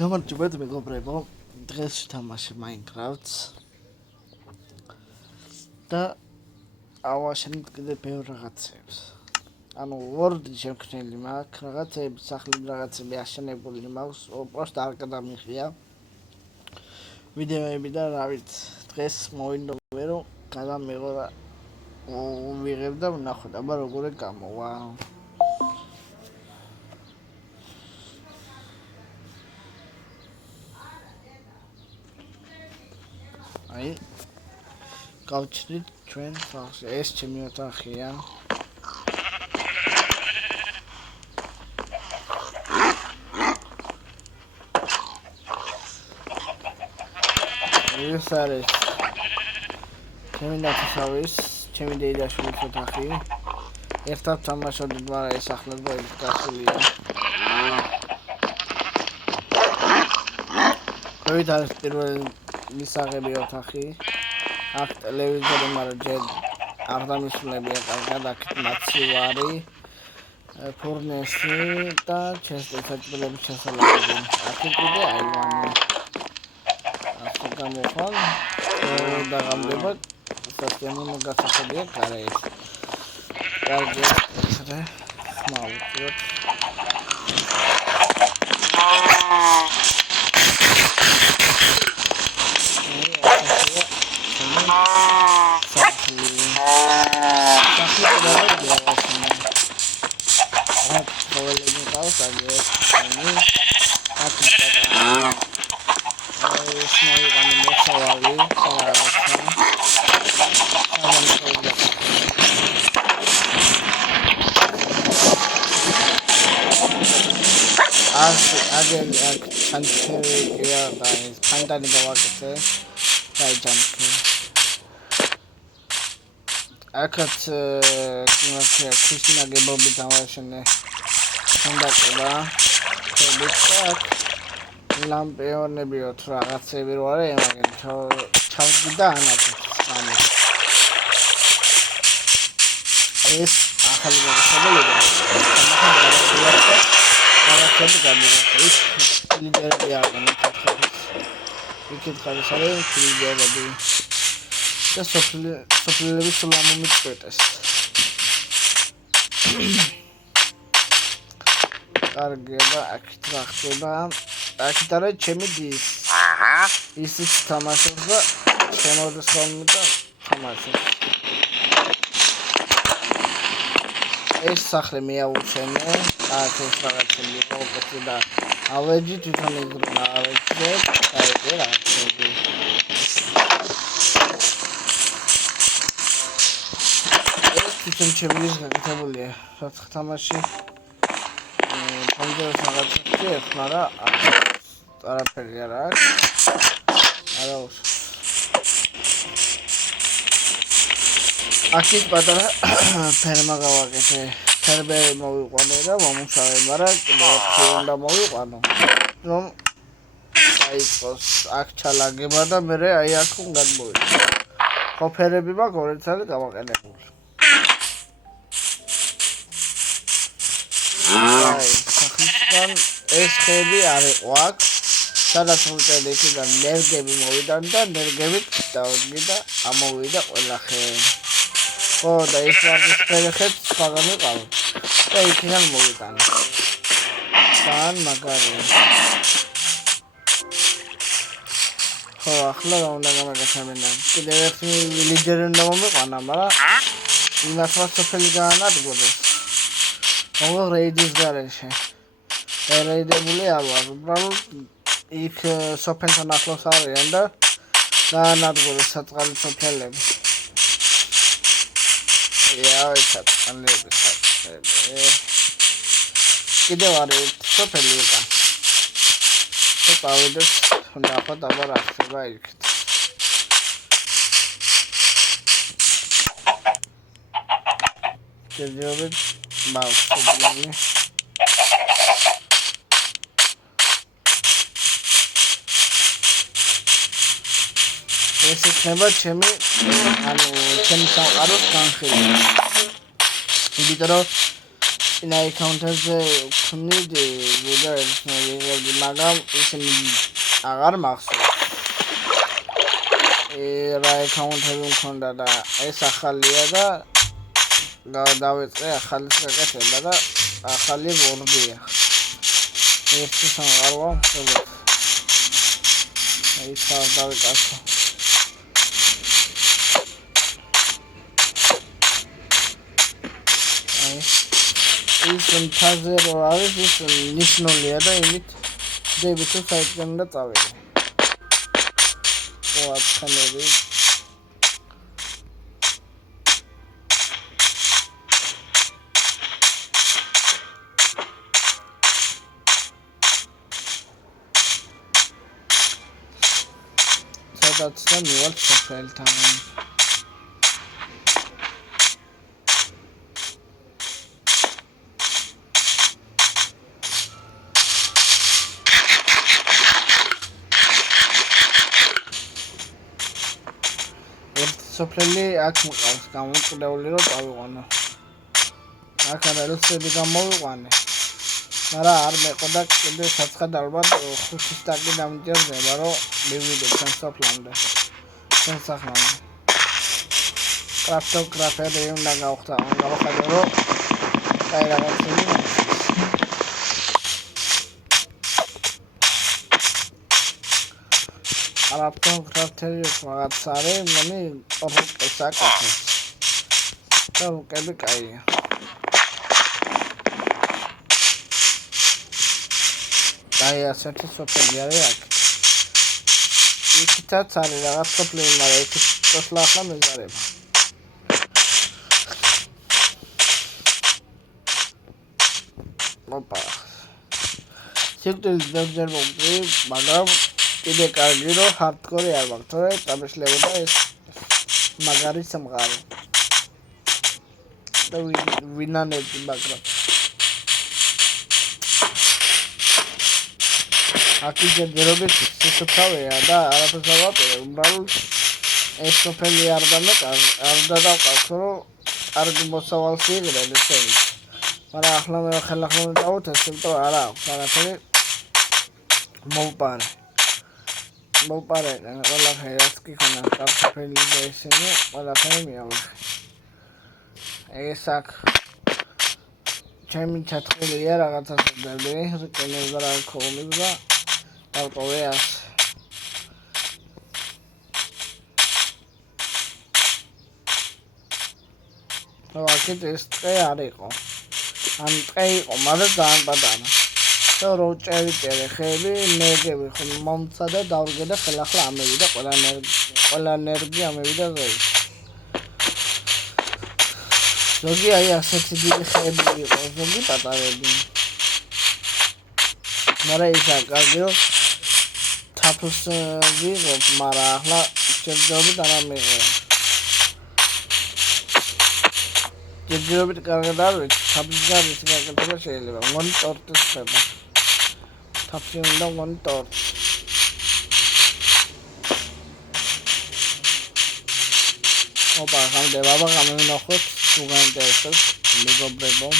გამარჯობათ მეგობრებო, დღეს ვთამაშე Minecraft-ს და ავაშენებ კიდე ბევრ რაღაცებს. ანუ Word-ი შემქმნელი მაქვს, რაღაცები, სახლები რაღაცები აშენებული მაქვს, უბრალოდ არ გადამიღია. ვიდეოები და რა ვიცი, დღეს მოვინდომე რომ გადამიღო და ვიღებ და ვნახოთ, აბა როგორი გამოვა. აი გავჩნდით ჩვენ სახლში, ეს ჩემი ოთახია. ეს არის ჩემი ნათესავის, ჩემი დედაშვილის ოთახი. ერთად თამაშობდით, მაგრამ ეს ახლება ის გასულია. დავით არის პირველი მისაღები ოთახი. აქ ტელევიზორი, მაგრამ ჯერ არ დამისვენებია კარგად, აქეთ მაცივარი, ფურნესი და ჩესტეჭილების შესაძლებელი. აქეთ კიდე აივანი. ასე გამოხვალ და გამდება სასტემონო გასახებია გარეშე. კარგი, ესე ხმაურობთ. Pantani გავაკეთე დაიჯანმე. აქაც ქრისტინა გებობი დავაშენე. ხანდაკება. ხებიცაკ. ლამპიონებიოთ რაღაცები რო არის, მაგენ ჩავდი და ანათებს. ეს ახალი მოგესალმება. რაღაცები გამოგვაქვს. ლიდერები არიან მეთქების. იქით ხარ ლიდერები. და სოფლელები სულ ამომიწყვეტეს. კარგია და აქეთ რა ხდება? აქეთ არის ჩემი დის. ისიც თამაშობს და შემოდის ხოლმე და თამაშობს. ეს სახლი მეაუჩენე. აქ ეს რაღაცები მოვაკეთე და ავეჯი თვითონ იგრნა ავეჯი. აი რა ხდება? თვითონ ჩემის გაკეთებულია. რაც თამაში კონტროლს რაღაცებს, მაგრამ არაფერი არ აქვს. არა უშ. აქეთ პატარა ფერმა გავაკეთე. ფერმერი მოვიყვანე და მომუშავე, მაგრამ კიდევ უნდა მოვიყვანო. რომ აიწყოს აქ ჩალაგება და მე აი აქ უნდა მოვიდო. ხოფერები მაქვს ორი წელი გამაყენებული. სახლისგან ეს ხები არ იყო აქ. სადაც ვუწევდი იქიდან ნერგები მოვიდან და ნერგებით დავდგი და ამოვიდა ყველა ხე. ხო და ეს ვარდისფერი ხეც სხვაგან ვიყავ. და იქიდან მოვიტანე. თან მაგარია. ხო ახლა რა უნდა გამაგაცემენა. კიდევ ერთი ლიდერი უნდა მომიყვანა, მაგრამ იმას სოფელი გაანადგურეს. ოღონდ რეიდის გარეშე. რეიდებული არ ვარ, უბრალოდ იქ სოფელთან ახლოს არიან და გაანადგურეს საწყალი სოფელები. აი საწყალები. კიდევ არის სოფელი უკან. წავედით, ნახოთ აბა რა ხდება იქით. შევიდეთ ბავშვები. ეს იქნება ჩემი სამყაროს განხილვა. იმიტომ რომ წინა აკაუნტებზე ვქნიდი ვიდეოებს მოვიღებდი, მაგრამ ისინი აღარ მახსოვს. რა აკაუნტები მქონდა და ეს ახალია და დავიწყე ახალის გაკეთება და ახალი ვორდია. ეს სამყაროა მხოლოდ. ეს დავიკაცო. ის მთაზე რო არის ის ნიშნულია და იმით დები თუ საერთოდ უნდა წავიდე. აცხენები სადაც და მივარ სოფელთან. სოფლელი აქ მყავს გამოკლეული რომ წავიყვანო. აქ არა ელსები გამოვიყვანე. მაგრამ არ მეყოდა კიდე საცხად ალბათ 5-ის ტაკი დამჭირდება რომ მივიდე ჩვენ სოფლამდე. ჩვენ სახლამდე. კრაფტოფერი უნდა გავხადო რომ აი რაღაცები კრაფტოფერი რაღაც არის, მəni რუკეს აკეთებს. და რუკები კაია. აი ასეთი სოფელი არის აქ. იქითაც არის რაღაც სოფლები, მაგრამ იქ სოფლა ახლა მეზარება. ოპა. სიკვდილის ბევრჯერ მოვწვი, მაგრამ კიდე კარგი რომ ჰარდკორი არ მაქვს, თორე წამიშლებოდა ეს მაგარი სამყარო. და ვინანები, მაგრამ აქ ჯერჯერობით სიცოცხლეა და არაფერს არ ვაპირებ, უბრალოდ ეს სოფელი არ დადავყავთ, რომ კარგი მოსავალს იღრებ ესენი. მაგრამ ახლა მე ხელახლა დავუთეს, იმიტომ არა აქვს არაფერი მოვპარე. ყველაფერი რაც კი ქონა კარტოფილი და ისინი ყველაფერი მიავიღე. ეს აქ ჩემი ჩათვლილია რაღაცას ვდები, რკინებს და რა ქონებს და დავტოვე ას. აქეთ ეს ტყე არ იყო. ან ტყე იყო, მაგრამ ძალიან პატარა. და რო წერე ხეები ნერგები მომცა და დავრგე და ხელახლა ამევიდა ყველა ნერგი ამევიდა ზევით. ზოგი აი ასეთი დიდი ხეები იყო, ზოგი პატარები. მაგრამ ის კარგი რომ თაფლს ვიღებ, მაგრამ ახლა ჯერჯერობით არ ამიღე. ჯერჯერობით კარგად არ ვიცი, თაფლის გარის გაკეთება შეიძლება, მონიტორს ხება. თაფლი უნდა მონიტორს. ოპა, გამდე ბაბა გამენახოთ, თუ გაინტერესებს, მეგობრებო.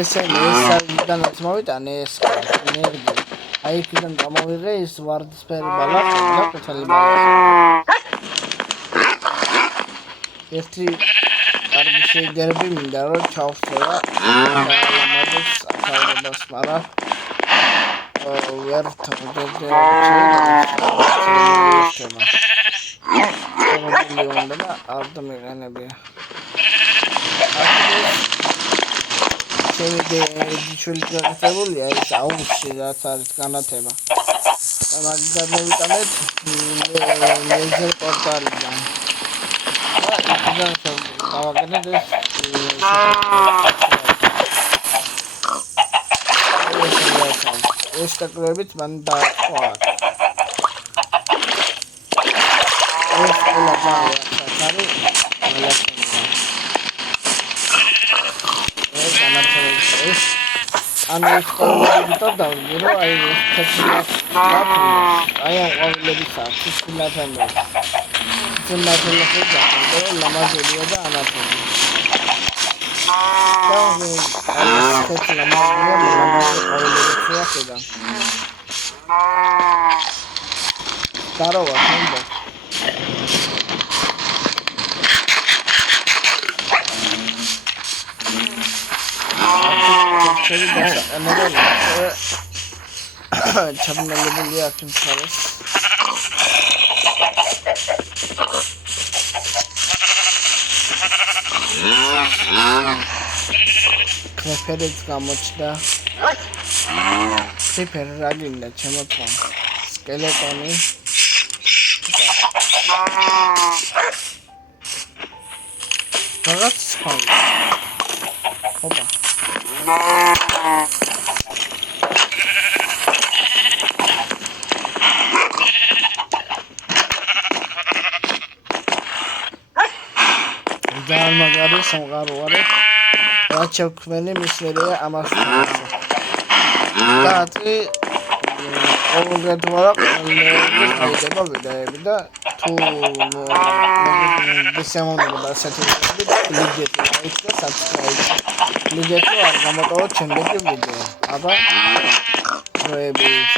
ესენიდან მოვიტანე ეს ენერგი. აი იქიდან გამოვიღე ის ვარდისფერი ბალახი და ყვითელი ბალახი. ერთი კარგი შეიგერები მინდა რომ ჩავსწორა ამას ახალებას, მაგრამ ვერ და არ დამეღანებია. ჩემი ძველი გაკეთებულია ეს აუში რაც არის განათება. მაგდან მოვიტანეთ ლეზერ პორტალიდან და იქიდან გავაკეთეთ ეს ტეკლებით მან დააწყო აქ ეს ყველა ძაღლი ეს ანუ ეს ყოველები დავდე რომ აი ეს თეთრია აი ამ ყოველების აქვს სინათემო სინათემო ხდება ლამაზებია და ანათემო და ეს თეთრი ლამაზი ყოველები ხდება Здорово, Хэмбо. ჩაბნელებული აქ მხარეს. კრეფერიც გამოჩნდა. კრეფერ რა გინდა ჩემოთქვა. სკელეტონი. რაღაც სხვა. ოპა. ძალიან მაგარი სამყარო არის. რაც შექმნილი მის მერე ამას და ათი ოღონდ შეიძლება ვიდეოები და თუ გესამონებოდა ასეთი ვიდეოები ლайк და subscribe ლიგეთი არ გამოტოვოთ შემდეგი ვიდეო აბა დროებით